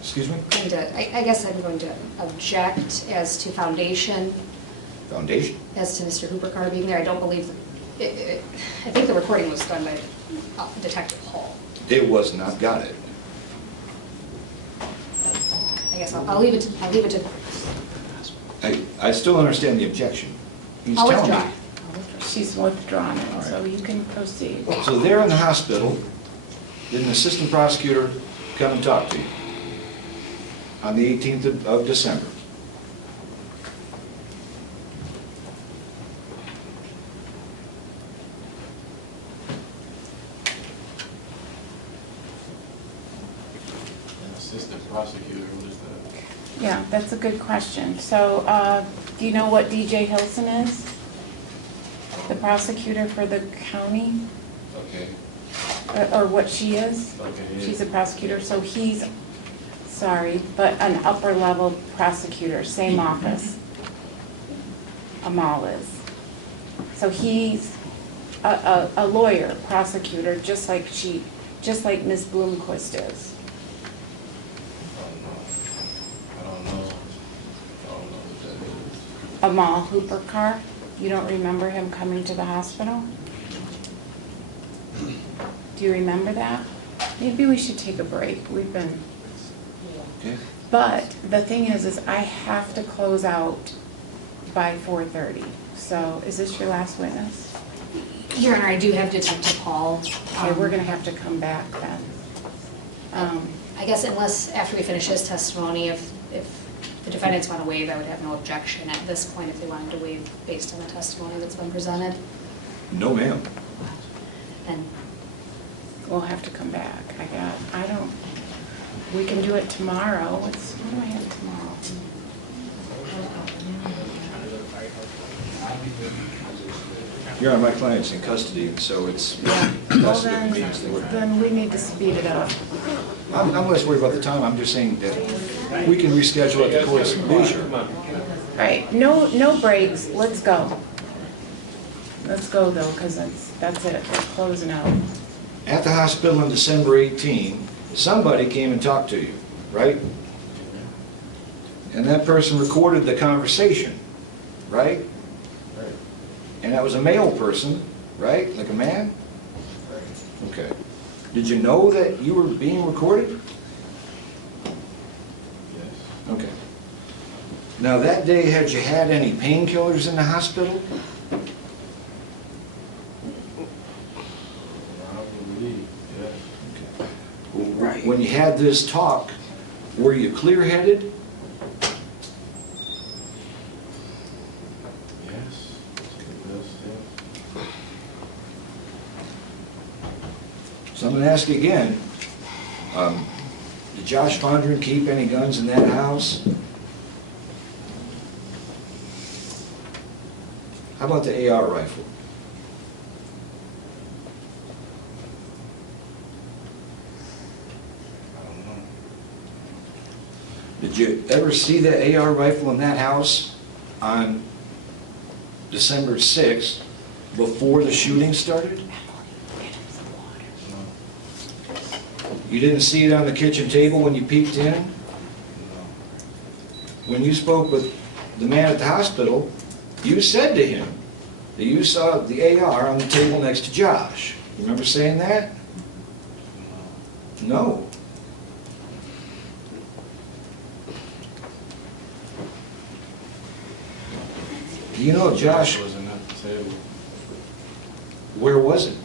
Excuse me? going to, I guess I'm going to object as to foundation, Foundation? as to Mr. Hoopercar being there. I don't believe, I think the recording was done by Detective Hall. It was not. Got it. I guess I'll leave it to, I still understand the objection. He's I'll telling me. withdraw. She's withdrawn it, so you can proceed. So there in the hospital, did an assistant prosecutor come and talk to you on the 18th of December? An assistant prosecutor, what is that? Yeah, that's a good question. So, do you know what DJ Hilson is? The prosecutor for the county, Okay, or what she is? okay, yeah. She's a prosecutor, so he's, sorry, but an upper level prosecutor, same office. Amal is. So he's a lawyer, prosecutor, just like Ms. Bloomquist is. I don't know what that is. Amal Hooper Carr, you don't remember him coming to the hospital? Do you remember that? Maybe we should take a break, we've been, Okay. but the thing is I have to close out by 4:30. So is this your last witness? Your Honor, I do have Detective Paul. Okay, we're gonna have to come back then. I guess unless, after we finish his testimony, if the defendants want to waive, I would have no objection at this point if they wanted to waive based on the testimony that's been presented. No, ma'am. And We'll have to come back. We can do it tomorrow. What do I have tomorrow? Your Honor, my client's in custody, and so it's Yeah, well less of a convenience than we're. then we need to speed it up. I'm less worried about the time, I'm just saying that we can reschedule at the court's leisure. All right, no breaks, let's go. Let's go though, because that's it, we're closing out. At the hospital on December 18, somebody came and talked to you, right? And that person recorded the conversation, right? Right. And that was a male person, right? Like a man? Okay. Did you know that you were being recorded? Yes. Okay. Now, that day, had you had any painkillers in the hospital? Probably, yes. Right. When you had this talk, were you clear-headed? Yes. Yes. So I'm going to ask you again, did Josh Fondren keep any guns in that house? How about the AR rifle? I don't know. Did you ever see the AR rifle in that house on December 6th, before the shooting started? No. You didn't see it on the kitchen table when you peeked in? No. When you spoke with the man at the hospital, you said to him that you saw the AR on the table next to Josh. You remember saying that? No. Do you know Josh, Wasn't at the table. where was it?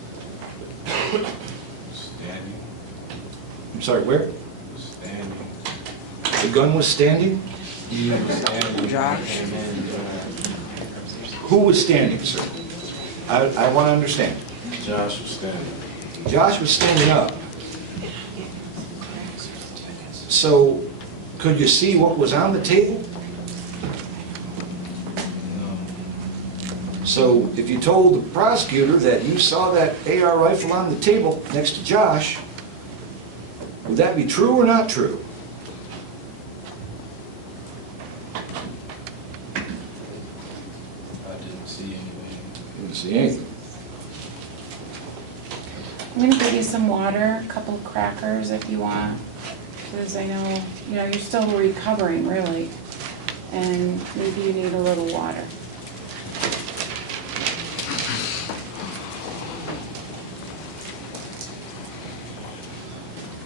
Standing. I'm sorry, where? Standing. The gun was standing? He was standing. Josh. And then, Who was standing, sir? I want to understand. Josh was standing. Josh was standing up. So, could you see what was on the table? No. So, if you told the prosecutor that you saw that AR rifle on the table next to Josh, would that be true or not true? I didn't see anything. You didn't see anything. I'm gonna give you some water, a couple of crackers if you want, because I know, you're still recovering really, and maybe you need a little water.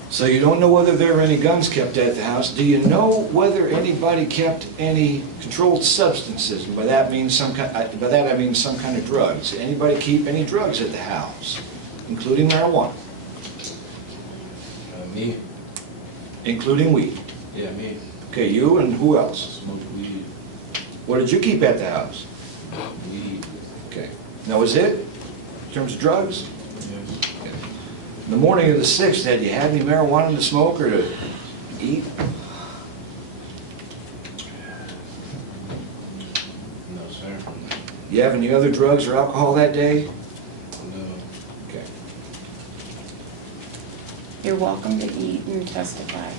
So you don't know whether there were any guns kept at the house. Do you know whether anybody kept any controlled substances? And by that I mean some kind of drugs. Did anybody keep any drugs at the house, including marijuana, Me? including weed? Yeah, me. Okay, you and who else? Smoked weed. What did you keep at the house? Weed. Okay. Now, was it in terms of drugs? Yes. In the morning of the 6th, had you had any marijuana to smoke or to eat? You have any other drugs or alcohol that day? No. Okay. You're welcome to eat and testify.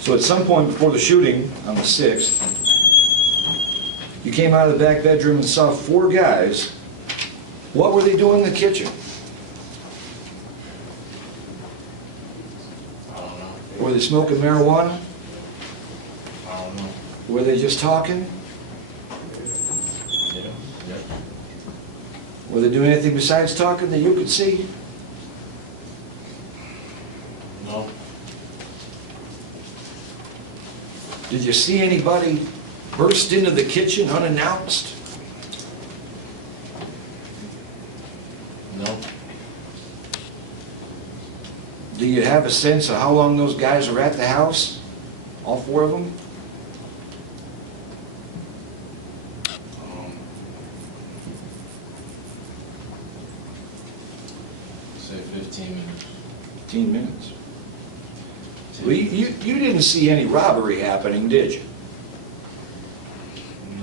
So at some point before the shooting on the 6th, you came out of the back bedroom and saw 4 guys. What were they doing in the kitchen? I don't know. Were they smoking marijuana? I don't know. Were they just talking? Yeah. Yeah. Were they doing anything besides talking that you could see? No. Did you see anybody burst into the kitchen unannounced? No. Do you have a sense of how long those guys were at the house? All 4 of them? Say 15 minutes. 15 minutes. Well, you didn't see any robbery happening, did you?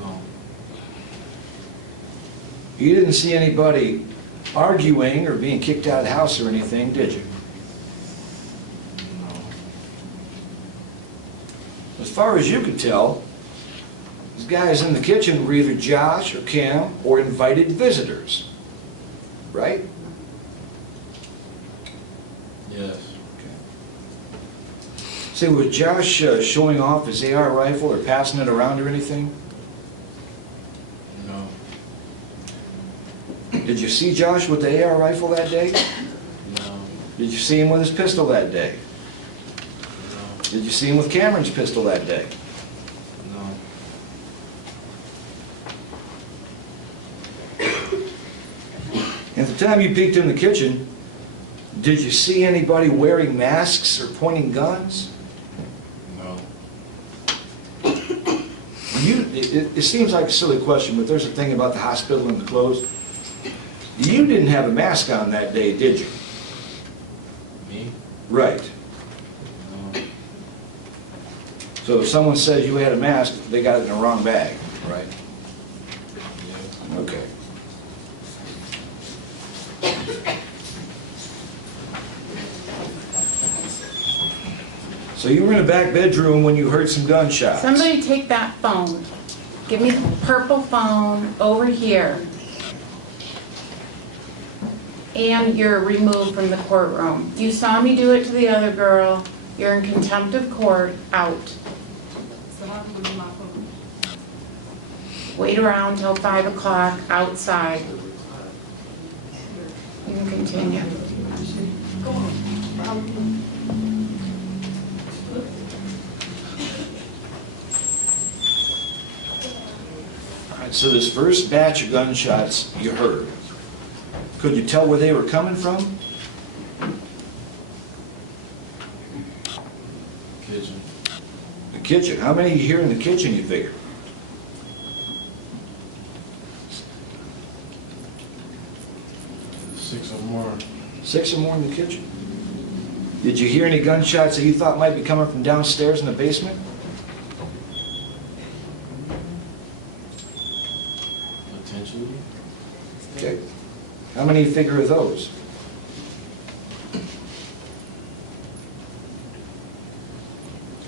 No. You didn't see anybody arguing or being kicked out of the house or anything, did you? No. As far as you could tell, these guys in the kitchen were either Josh or Cam or invited visitors, right? Yes. Say, was Josh showing off his AR rifle or passing it around or anything? No. Did you see Josh with the AR rifle that day? No. Did you see him with his pistol that day? No. Did you see him with Cameron's pistol that day? No. At the time you peeked in the kitchen, did you see anybody wearing masks or pointing guns? No. It seems like a silly question, but there's a thing about the hospital and the clothes. You didn't have a mask on that day, did you? Me? Right. No. So if someone says you had a mask, they got it in the wrong bag, right? Yeah. Okay. So you were in the back bedroom when you heard some gunshots. Somebody take that phone. Give me the purple phone over here. And you're removed from the courtroom. You saw me do it to the other girl. You're in contempt of court, out. Wait around till 5 o'clock outside. You can continue. All right, so this first batch of gunshots you heard, could you tell where they were coming from? Kitchen. The kitchen. How many you hear in the kitchen, you figure? Six or more. 6 or more in the kitchen. Did you hear any gunshots that you thought might be coming from downstairs in the basement? Potentially. Okay. How many you figure of those?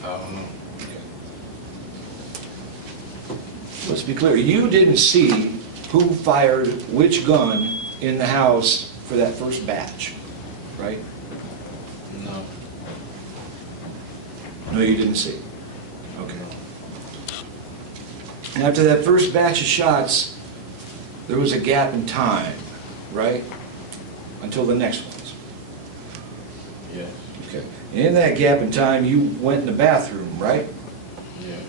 I don't know. Let's be clear. You didn't see who fired which gun in the house for that first batch, right? No. No, you didn't see. Okay. And after that first batch of shots, there was a gap in time, right? Until the next ones. Yes. Okay. And in that gap in time, you went in the bathroom, right? Yes.